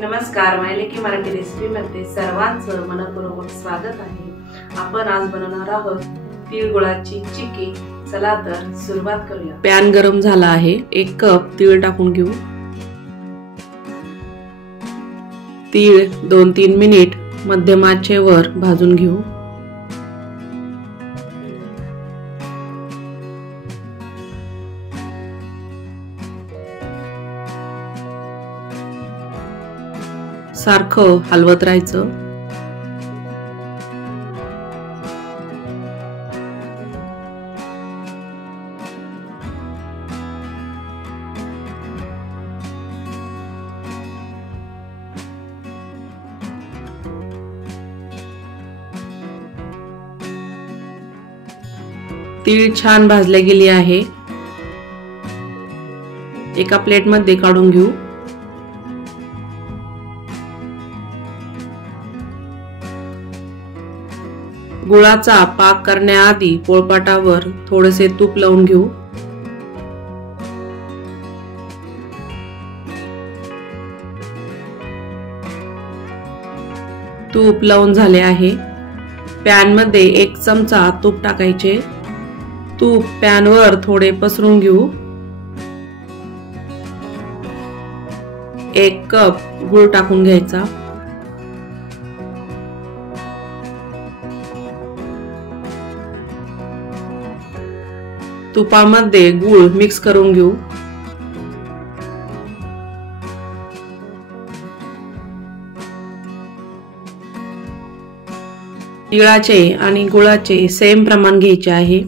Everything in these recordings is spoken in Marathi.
नमस्कार, मायलेकी मराठी रेसिपी मध्ये सर्वांचं मनपूर्वक स्वागत आहे। आपण आज बनवणार आहोत तीळ गुळाची चिक्की। चला तर सुरुवात करूया। पॅन गरम झाला आहे, 1 कप तीळ टाकून घेऊ। तीळ 2-3 मिनिट मध्यम आचेवर भाजून घेऊ। सारखं हलवत राहायचं। तीळ छान भाजले गेली आहे। एका प्लेट मध्ये काढून घेऊ। गुळाचा पाक करण्याआधी पोळपाटावर थोडेसे तूप लावून घेऊ। तूप लावून झाले आहे। पॅन मध्ये 1 चमचा तूप टाकायचे। तूप पॅन वर थोडे पसरून घेऊ। 1 कप गूळ टाकून घ्यायचा। तुपामध्ये गूळ मिक्स करून घेऊ। तिळाचे आणि गुळाचे सेम प्रमाण घ्यायचे आहे।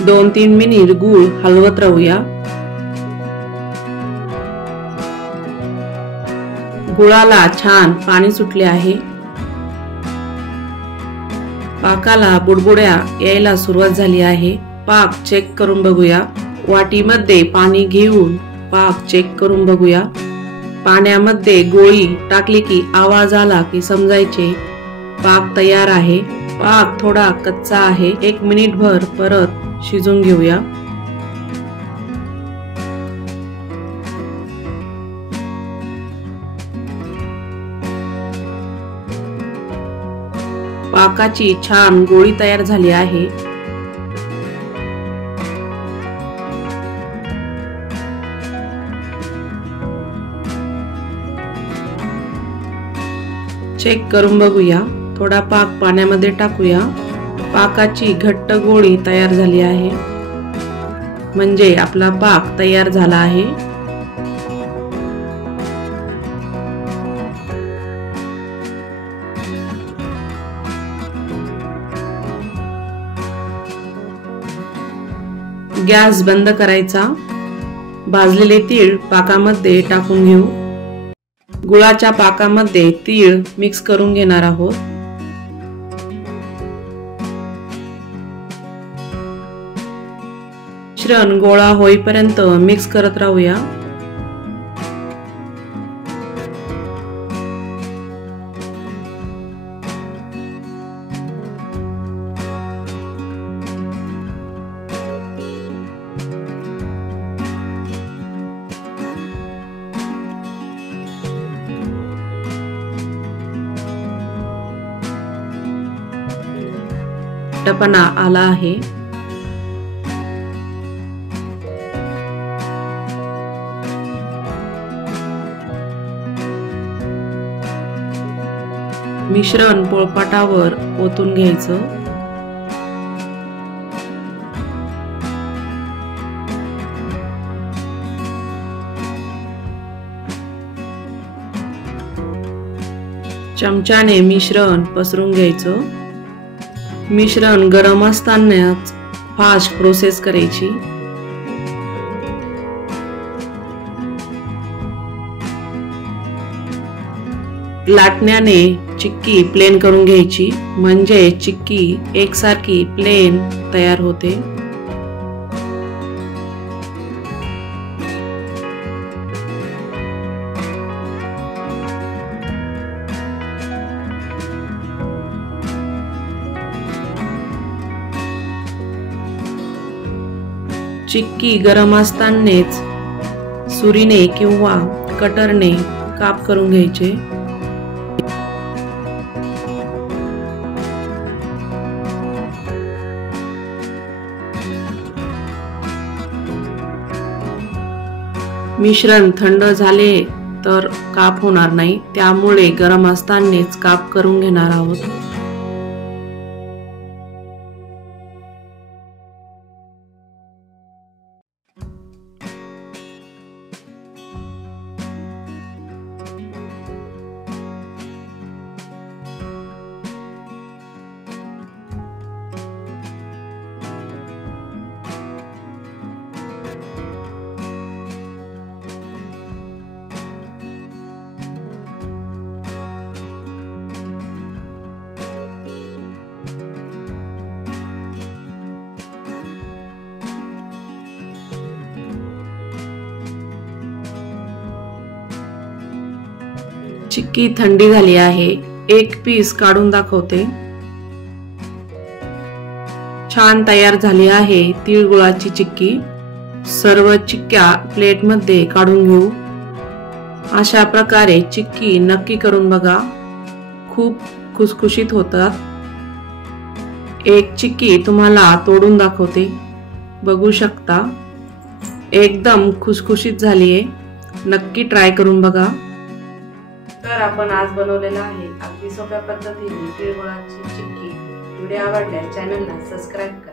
दोन 3 मिनिट गूळ हलवत राहूया। गुळाला छान पाणी सुटले आहे। पाकाला बुडबुड्या यायला सुरुवात झाली आहे। पाक चेक करून बघूया। वाटीमध्ये पाणी घेऊन पाक चेक करून बघूया। पाण्यामध्ये गोळी टाकली की आवाज आला की समजायचे पाक तयार आहे। पाक थोडा कच्चा आहे। 1 मिनिटभर परत शिजून घेऊया। पाकाची छान गोळी तयार झाली आहे। चेक करून बघूया। थोडा पाक पाण्यामध्ये टाकूया। पाकाची घट्ट गोळी तयार झाली आहे, म्हणजे आपला पाक तयार झाला आहे। गॅस बंद करायचा। भाजलेले तीळ पाकामध्ये टाकून घेऊ। गुळाच्या पाकामध्ये तीळ मिक्स करून घेणार आहोत। मिश्रण गोळा होईपर्यंत मिक्स करत राहूया। घट्टपणा आला आहे। मिश्रण पोळपाटावर ओतून घ्यायचं। चमच्याने मिश्रण पसरून घ्यायचं। मिश्रण गरम असतानाच फास्ट प्रोसेस करायची। लाटण्याने चिक्की प्लेन करून घ्यायची, म्हणजे चिक्की एकसारखी प्लेन तयार होते। चिक्की गरम असतानाच सुरीने किंवा कटरने काप करून घ्यायचे। मिश्रण थंड झाले तर काप होणार नाही, त्यामुळे गरम असतानाच काप करून घेणार आहोत। चिक्की थंडी झाली आहे, एक पीस काढून दाखवते। छान तयार झाली आहे तिळगुळाची चिक्की। सर्व चिक्क्या प्लेट मध्ये काढून घेऊ। अशा प्रकारे चिक्की नक्की करून बघा, खूप खुसखुशीत होतात। एक चिक्की तुम्हाला तोडून दाखवते, बघू शकता एकदम खुसखुशीत झालीये। नक्की ट्राय करून बघा। तर आपण आज बनवलेला आहे अगदी सोप्या पद्धतीने तिळगुळाची चिक्की। व्हिडिओ आवडल्यास चॅनलला सबस्क्राइब करा।